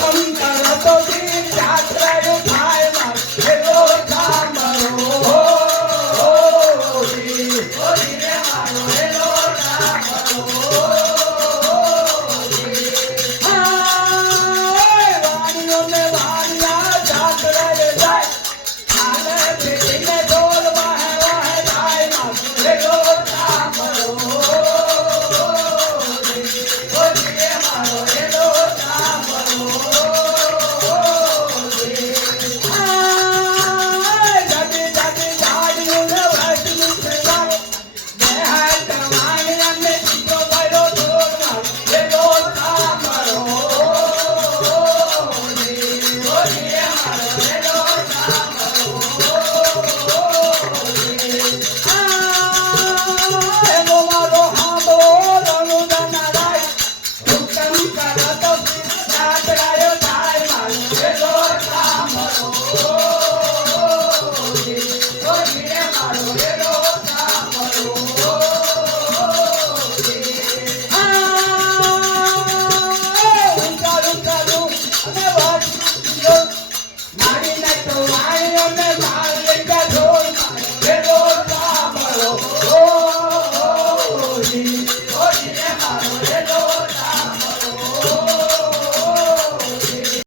সন্তান Hallelujah.